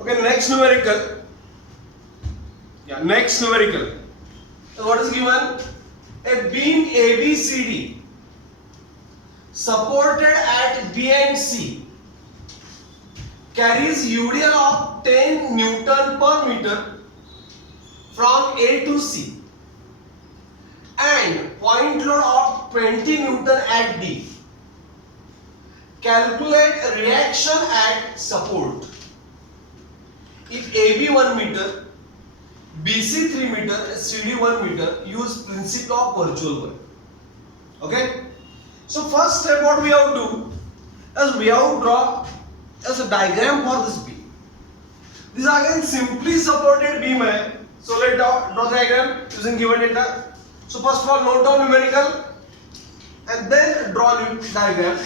Okay, next numerical. Yeah, next numerical. So what is given? A beam ABCD supported at B and C carries UDL of 10 Newton per meter from A to C and point load of 20 Newton at D. Calculate reaction at support. If AB 1 meter, BC 3 meter, CD 1 meter, use principle of virtual work. Okay? So first step what we have to do is we have to draw as a diagram for this beam. This again simply supported beam hai. So let's draw diagram using given data. So first of all note down numerical and then draw diagram.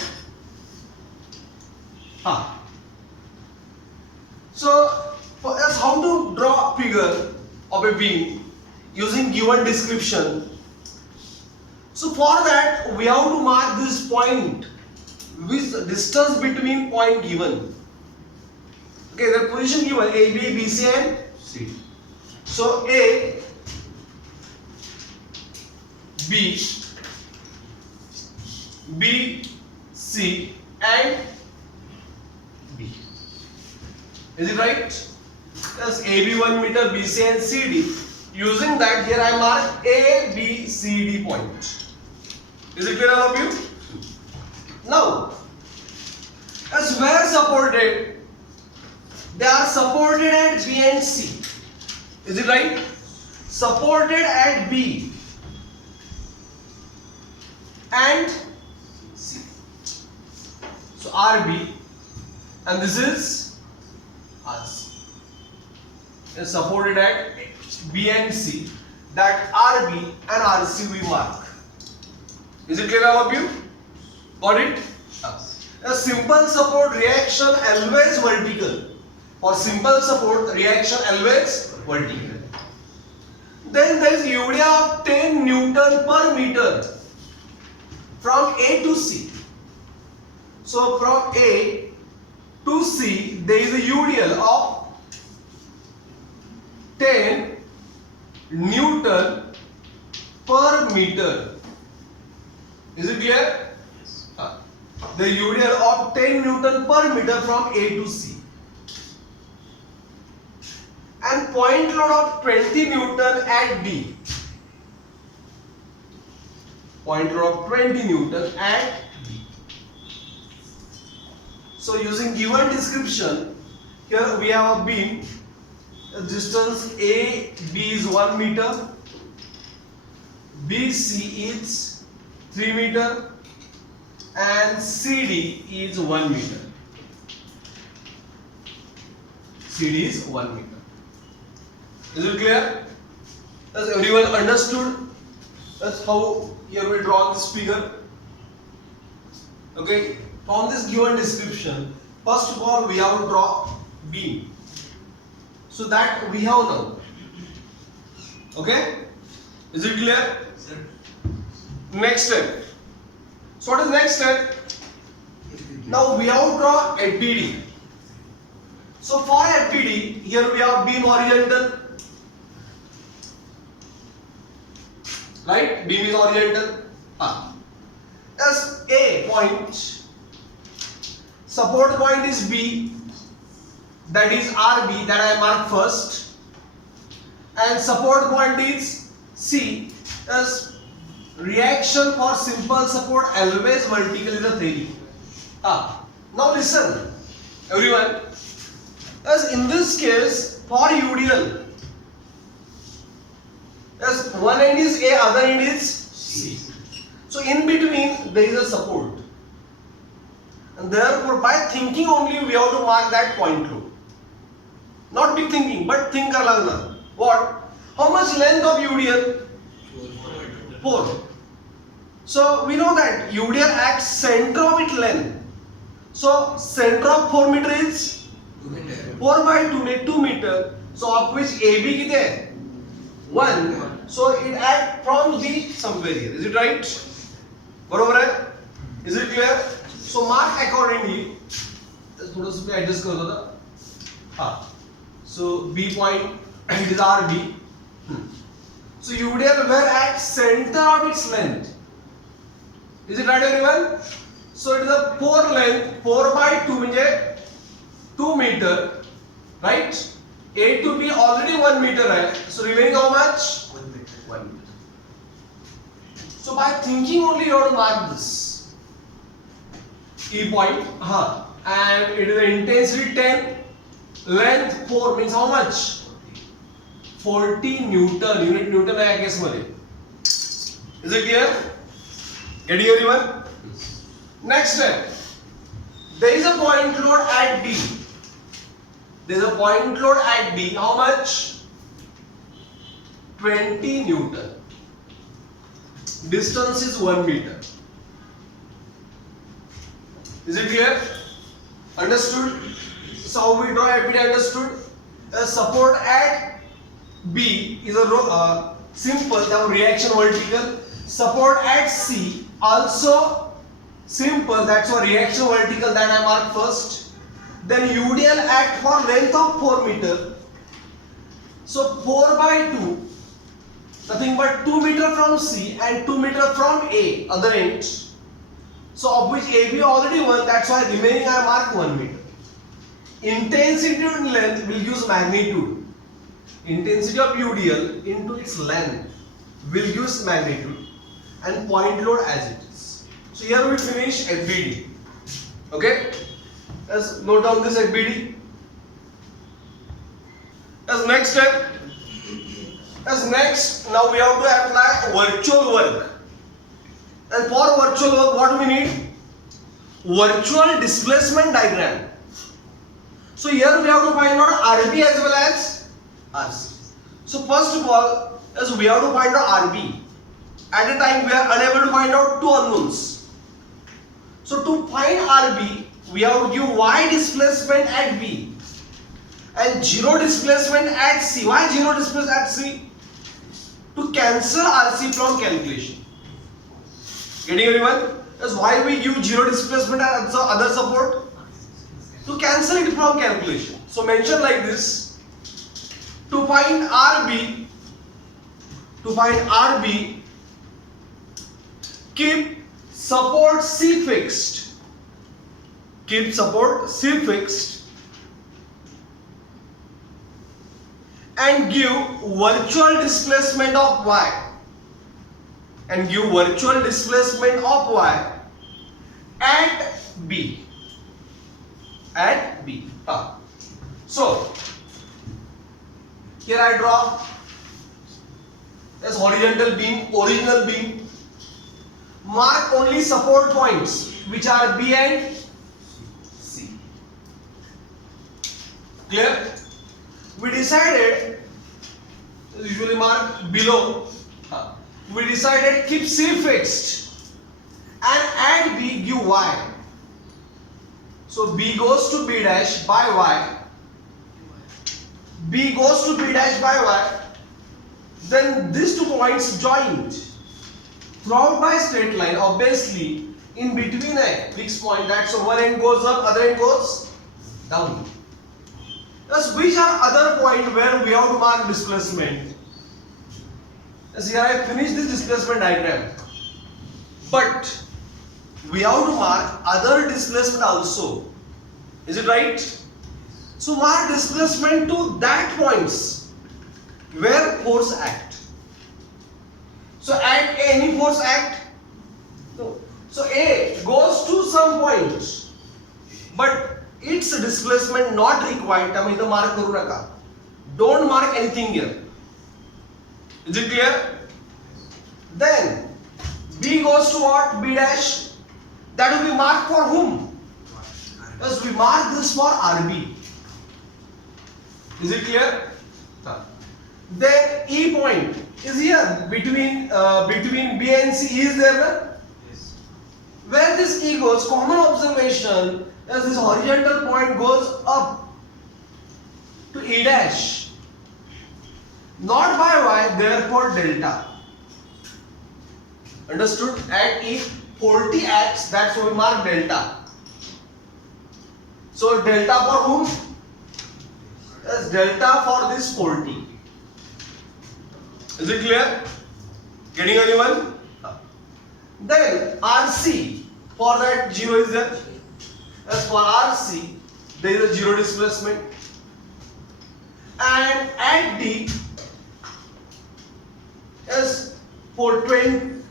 So for us how to draw a figure of a beam using given description. So for that we have to mark this point with distance between point given. Okay, the position given A, B, B, C and C. So A, B, B, C and B. Is it right? Yes, AB 1 meter, BC and CD. Using that here I mark A, B, C, D point. Is it clear all of you? Now, as where supported, they are supported at B and C. Is it right? Supported at B and C. So RB and this is RC. Is supported at B and C. That RB and RC we mark. Is it clear all of you? Got it? Yes. A simple support reaction always vertical. For simple support reaction always vertical. Then there is UDL of 10 Newton per meter from A to C. So from A to C there is a UDL of 10 Newton per meter. Is it clear? Yes. The UDL of 10 Newton per meter from A to C. And point load of 20 Newton at D. Point load of 20 Newton at D. So using given description, here we have a beam. The distance AB is 1 meter. BC is 3 meter and CD is 1 meter. CD is 1 meter. Is it clear? Has everyone understood? That's how here we draw this figure. Okay. From this given description, first of all we have to draw beam. So that we have now. Okay. Is it clear? Next step. So what is next step? Now we have to draw FPD. So for FPD, here we have beam horizontal. Right? Beam is horizontal. As A point, support point is B, that is RB, that I mark first, and support point is C. As reaction for simple support always vertical is a theory. Now listen, everyone. As in this case, for UDL, as one end is A, other end is C. So in between there is a support, and therefore by thinking only we have to mark that point load. Not be thinking, but think alagna. What? How much length of UDL? 4. So we know that UDL acts center of its length. So center of 4 meter is 4 by 2 meter. So of which AB kite hai? 1. So it acts from B somewhere here. Is it right? बरोबर है? Is it clear? So mark accordingly. थोड़ा सा adjust कर दो था. So B point, it is RB. So UDL were at center of its length. Is it right, everyone? So it is a pore length 4 by 2 means 2 meter, right? A to B already 1 meter hai. So remaining how much? 1 meter. 1 meter. So by thinking only you have to mark this E point, and it is the intensity 10, length 4 means how much? 40 Newton. Unit Newton hai case madhe. Is it clear? Getting everyone? Next step. There is a point load at B. There is a point load at B. How much? 20 Newton. Distance is 1 meter. Is it clear? Understood? So how we draw FBD? Understood? The support at B is a simple reaction vertical. Support at C also simple, that's a reaction vertical that I mark first. Then UDL at for length of 4 meter. So 4 by 2, nothing but 2 meter from C and 2 meter from A, other end. So of which AB already 1, that's why remaining I mark 1 meter. Intensity and length will use magnitude. Intensity of UDL into its length will use magnitude and point load as it is. So here we finish FBD. Okay? Let's note down this FBD. As next step, now we have to apply virtual work. And for virtual work, what we need? Virtual displacement diagram. So here we have to find out RB as well as RC. So first of all, as we have to find out RB. At a time we are unable to find out two unknowns. So to find RB, we have to give Y displacement at B and 0 displacement at C. Why 0 displacement at C? To cancel RC from calculation. Getting everyone? That's why we give 0 displacement at other support? To cancel it from calculation. So mention like this. To find RB, keep support C fixed. Keep support C fixed and give virtual displacement of Y. And give virtual displacement of Y at B. At B. So here I draw as horizontal beam, original beam. Mark only support points which are B and C. Clear? We decided, usually mark below, we decided keep C fixed and at B give Y. So B goes to B dash by Y. B goes to B dash by Y. Then these 2 points joined throughout by straight line. Obviously, in between a fixed point, that's so one end goes up, other end goes down. Thus, which are other point where we have to mark displacement? As here I finished this displacement diagram, but we have to mark other displacement also. Is it right? So mark displacement to that points where force act. So at A, any force act? No. So A goes to some point, but its displacement not required. Tami to mark karu naka. Don't mark anything here. Is it clear? Then B goes to what? B dash. That will be marked for whom? Because we mark this for RB. Is it clear? Then E point is here between B and C. Is there? Na? Yes. Where this E goes, common observation is this horizontal point goes up to E dash. Not by Y, therefore delta. Understood? At E 40 acts, that's why we mark delta. So delta for whom? as delta for this 40. Is it clear? Getting anyone? Then RC, for that 0 is there. As for RC, there is a 0 displacement. And at D, as for 20,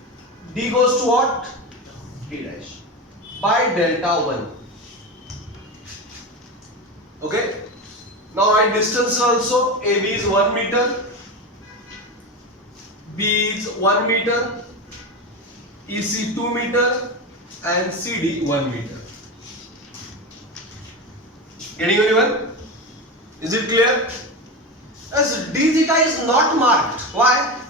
D goes to what? D dash by delta 1. Okay. Now write distance also. AB is 1 meter, B is 1 meter, EC 2 meter, and CD 1 meter. Getting anyone? Is it clear? As d theta is not marked. Why?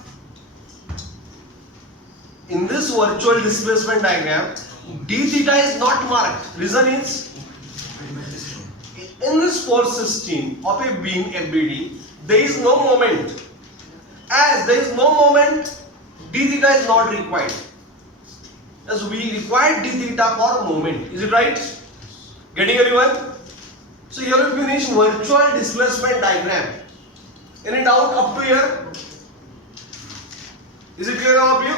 In this virtual displacement diagram, d theta is not marked. Reason is, in this force system of a beam FBD, there is no moment. As there is no moment, d theta is not required. As we require d theta for moment. Is it right? Getting everyone? So here we finish virtual displacement diagram. Any doubt up to here? Is it clear all of you?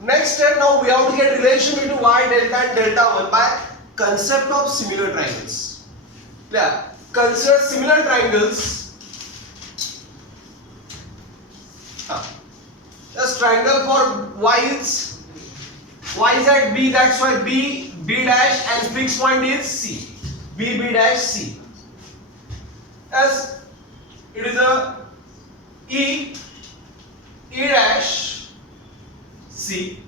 Next step, now we have to get relation between y delta and delta 1 by concept of similar triangles. Yeah. Consider similar triangles. This triangle for y is at B, that's why B dash, and fixed point is C. B dash C. As it is a E dash C,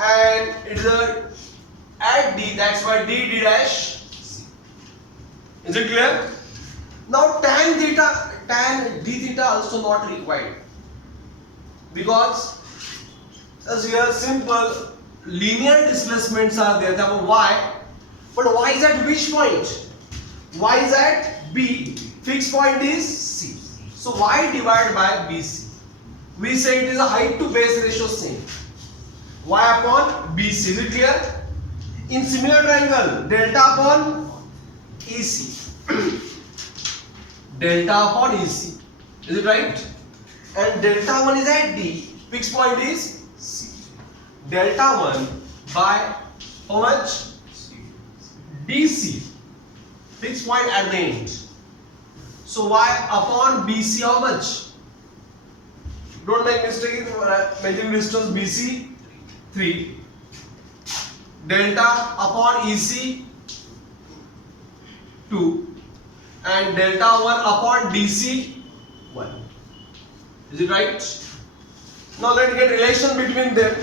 and it is a at D, that's why D dash C. Is it clear? Now tan d theta also not required, because as here simple linear displacements are there. Therefore y, but y is at which point? Y is at B, fixed point is C. So y divided by BC. We say it is a height to base ratio same. Y upon BC. Is it clear? In similar triangle, delta upon EC. Delta upon EC. Is it right? And delta 1 is at D. Fixed point is C. Delta 1 by how much? DC. Fixed point at the end. So y upon BC how much? Don't make mistake in measuring distance. BC 3. Delta upon EC 2. And delta 1 upon DC 1. Is it right? Now let's get relation between them.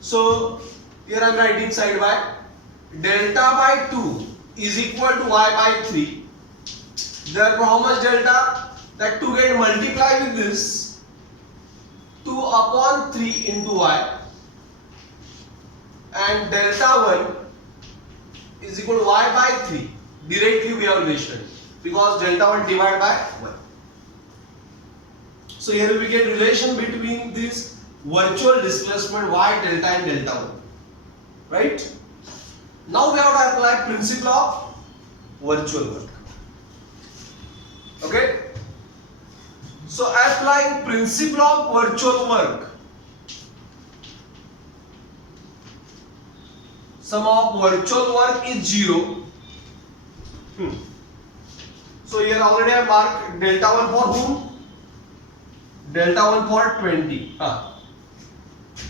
So here I am writing side by delta by 2 is equal to y by 3. Therefore how much delta? That 2 get multiplied with this 2 upon 3 into y, and delta 1 is equal to y by 3. Directly we have relation because delta 1 divided by 1. So here we get relation between this virtual displacement y delta and delta 1. Right? Now we have to apply principle of virtual work. Okay? So applying principle of virtual work, sum of virtual work is 0. So here already I marked delta 1 for whom? Delta 1 for 20.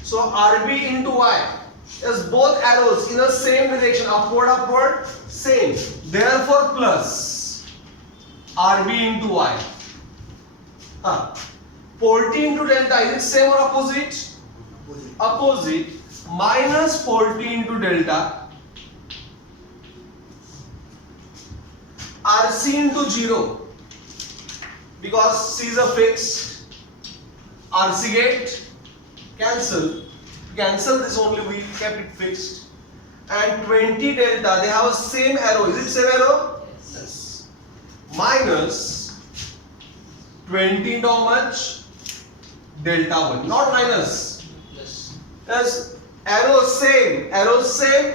So RB into y is both arrows in the same direction, upward, same. Therefore plus RB into y. 40 into delta, is it same or opposite? Opposite. Minus 40 into delta. RC into 0. Because C is a fixed. RC get cancel. Cancel this only, we kept it fixed. And 20 delta, they have a same arrow. Is it same arrow? Yes. Minus 20 into how much? Delta 1. Not minus. Yes. Yes. Arrow same. Arrow same.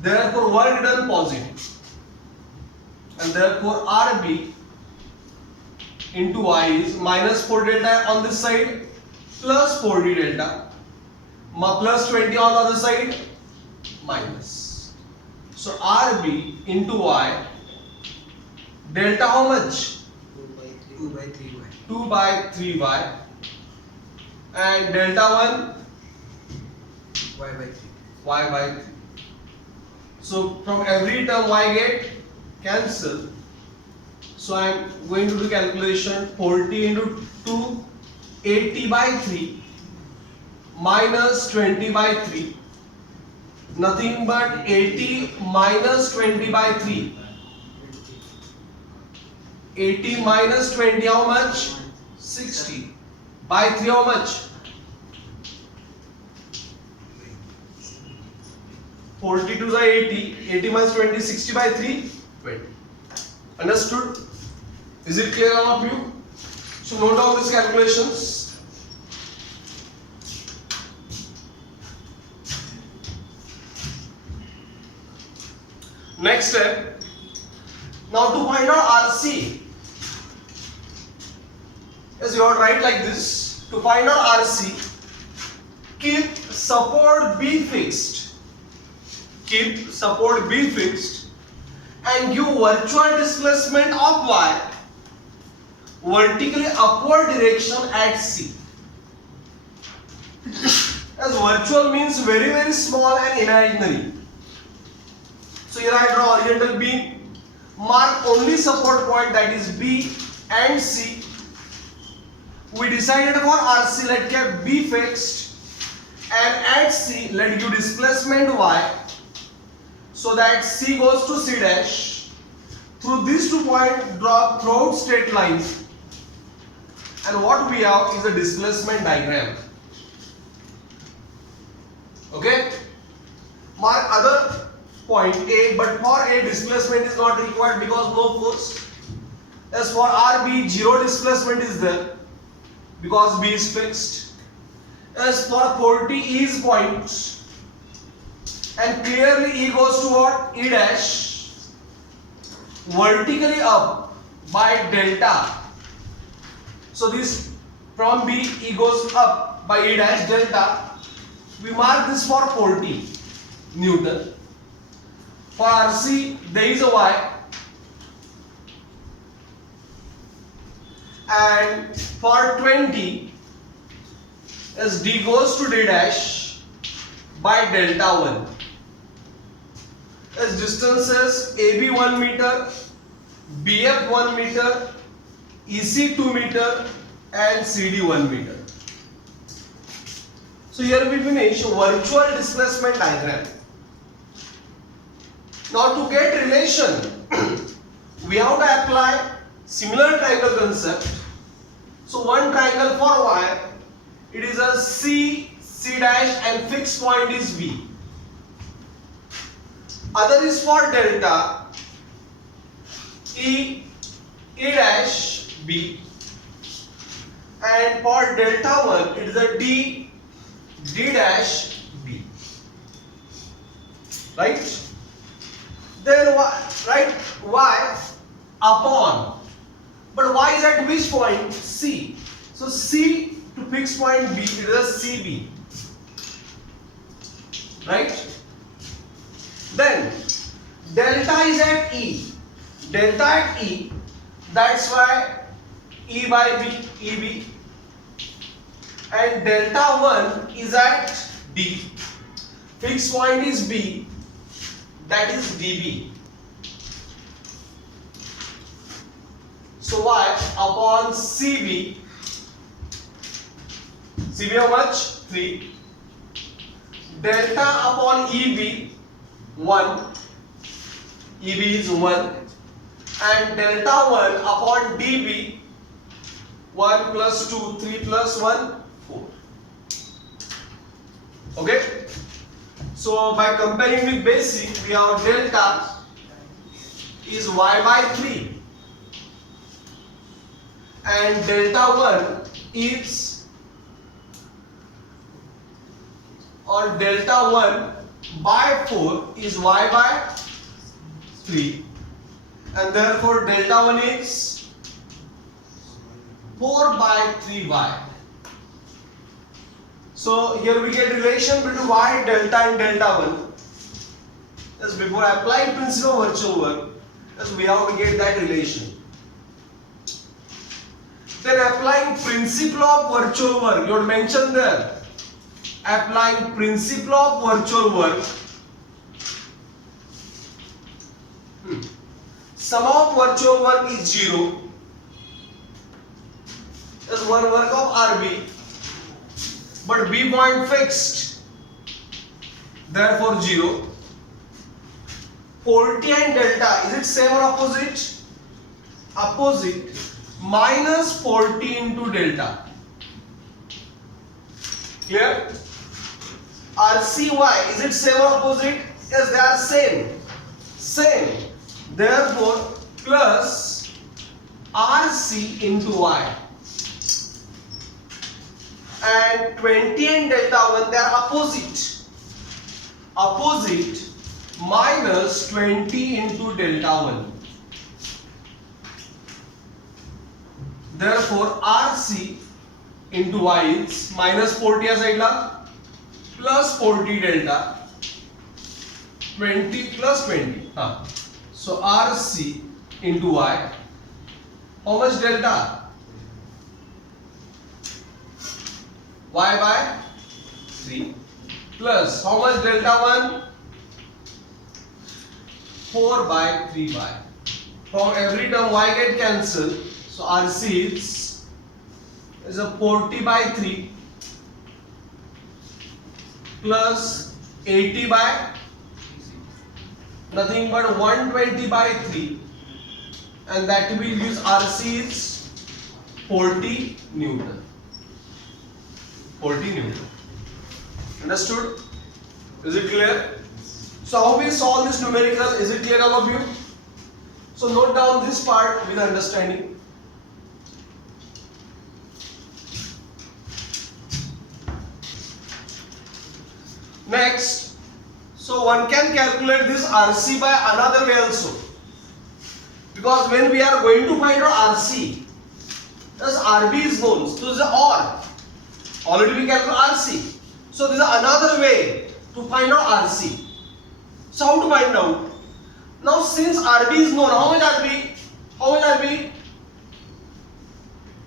Therefore work done positive. and therefore RB into Y is minus 4 delta on this side plus 4D delta plus 20 on the other side minus. So RB into Y delta how much? 2 by 3y. 2 by 3y and delta 1 Y by 3. y by 3. So from every term y get cancelled. So I am going to do calculation 40 into 2 80 by 3 minus 20 by 3 nothing but 80 minus 20 by 3. 80 minus 20 how much? 60 by 3 how much? 42 is 80, 80 minus 20, 60 by 3, 20. Understood? Is it clear all of you? So note down these calculations. Next step. Now to find out RC. Yes, you are write like this. To find out RC, keep support B fixed. Keep support B fixed and give virtual displacement of Y vertically upward direction at C. As virtual means very small and imaginary. So here I draw horizontal beam, mark only support point that is B and C. We decided for RC let keep B fixed and at C let give displacement Y. So that C goes to C dash. Through these 2 points draw throughout straight lines. And what we have is a displacement diagram. Okay? Mark other point A, but for A displacement is not required because no force. As for RB, 0 displacement is there because B is fixed. As for 40, E is point. And clearly E goes to what? E dash. Vertically up by delta. So this from B, E goes up by E dash delta. We mark this for 40 Newton. For RC, there is a Y. And for 20, as D goes to D dash by delta 1. As distances AB 1 meter, BF 1 meter, EC 2 meter and CD 1 meter. So here we finish virtual displacement diagram. Now to get relation, we have to apply similar triangle concept. So one triangle for Y, it is a C, C dash and fixed point is B. Other is for delta, E, E dash, B. And for delta 1, it is a D, D dash, B. Right? Then write Y upon. But Y is at which point? C. So C to fixed point B, it is a CB. Right? Then delta is at E. Delta at E. That's why E by B, EB. And delta 1 is at D. Fixed point is B. That is DB. So Y upon CB. CB how much? 3. Delta upon EB 1. EB is 1. And delta 1 upon DB 1 plus 2, 3 plus 1, 4. Okay? So by comparing with basic, we have delta is Y by 3. And delta 1 is, or delta 1 by 4 is Y by 3. and therefore delta 1 is 4 by 3y. So here we get relation between y delta and delta 1. Just before applying principle of virtual work, just we have to get that relation. Then applying principle of virtual work, you would mention there. Applying principle of virtual work. Sum of virtual work is 0. Just one work of RB. But B point fixed. Therefore 0. 40 and delta, is it same or opposite? Opposite. Minus 40 into delta. Clear? RCY, is it same or opposite? Yes, they are same. Same. Therefore, plus RC into Y. And 20 and delta 1, they are opposite. Opposite minus 20 into delta 1. Therefore, RC into Y is minus 40 aside plus 40 delta 20 plus 20. So RC into Y, how much delta? Y by 3 plus how much delta 1? 4 by 3y. From every term y get cancelled. So RC is a 40 by 3 plus 80 by nothing but 120 by 3, and that will use RC is 40 Newton. 40 Newton. Understood? Is it clear? So how we solve this numerical? Is it clear, all of you? So note down this part with understanding. Next, so one can calculate this RC by another way also. Because when we are going to find out RC, thus RB is known. So this is OR. Already we calculate RC. So this is another way to find out RC. So how to find out? Now since RB is known, how much RB? How much RB?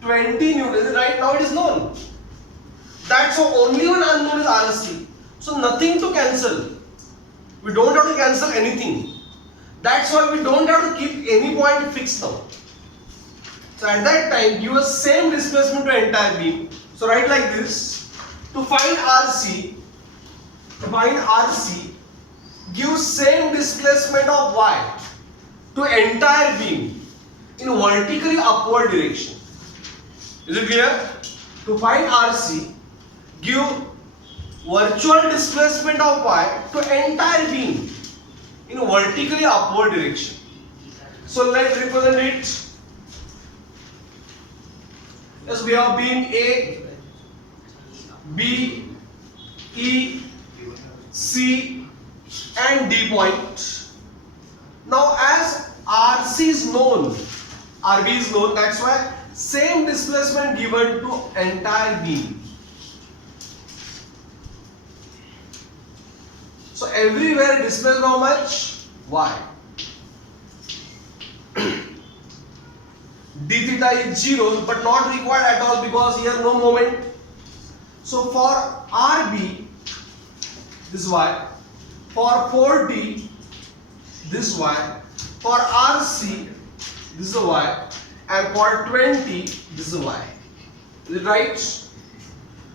20 Newton, is it right? Now it is known. That's why only one unknown is RC. So nothing to cancel. We don't have to cancel anything. That's why we don't have to keep any point fixed now. So at that time, give us same displacement to entire beam. So write like this. To find RC, give same displacement of Y to entire beam in vertically upward direction. Is it clear? To find RC, give virtual displacement of Y to entire beam in vertically upward direction. So let's represent it. Yes, we have beam A, B, E, C and D point. Now as RC is known, RB is known, that's why same displacement given to entire beam. So everywhere displacement how much? Y. D theta is 0 but not required at all because here no moment. So for RB, this Y. For 4D, this Y. For RC, this is Y. And for 20, this is Y. Is it right?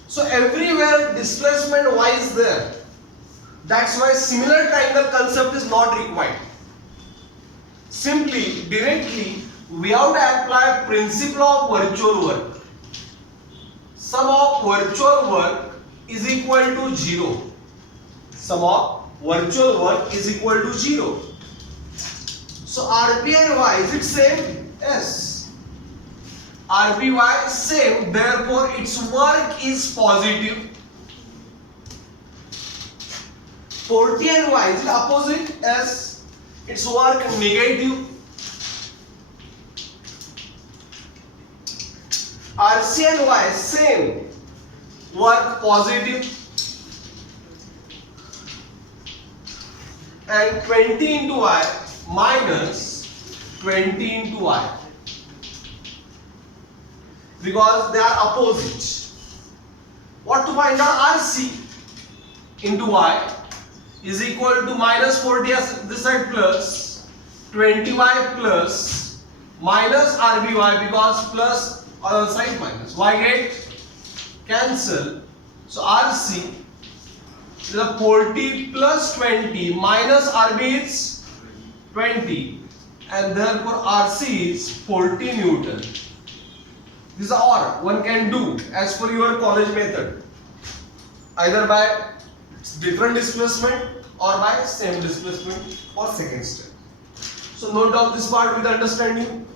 So everywhere displacement Y is there. That's why similar triangle concept is not required. Simply, directly, we have to apply principle of virtual work. Sum of virtual work is equal to 0. Sum of virtual work is equal to 0. So RB and Y, is it same? Yes. RBY is same, therefore its work is positive. 40 and Y, is it opposite? Yes. Its work negative. RC and Y same, work positive, and 20 into Y minus 20 into Y, because they are opposite. What to find out? RC into Y is equal to minus 40 as this side plus 20Y plus minus RBY, because plus other side minus. Y get cancel. So RC is a 40 plus 20 minus RB is 20, and therefore RC is 40 Newton. This is or one can do as per your college method, either by different displacement or by same displacement for second step. So note down this part with understanding.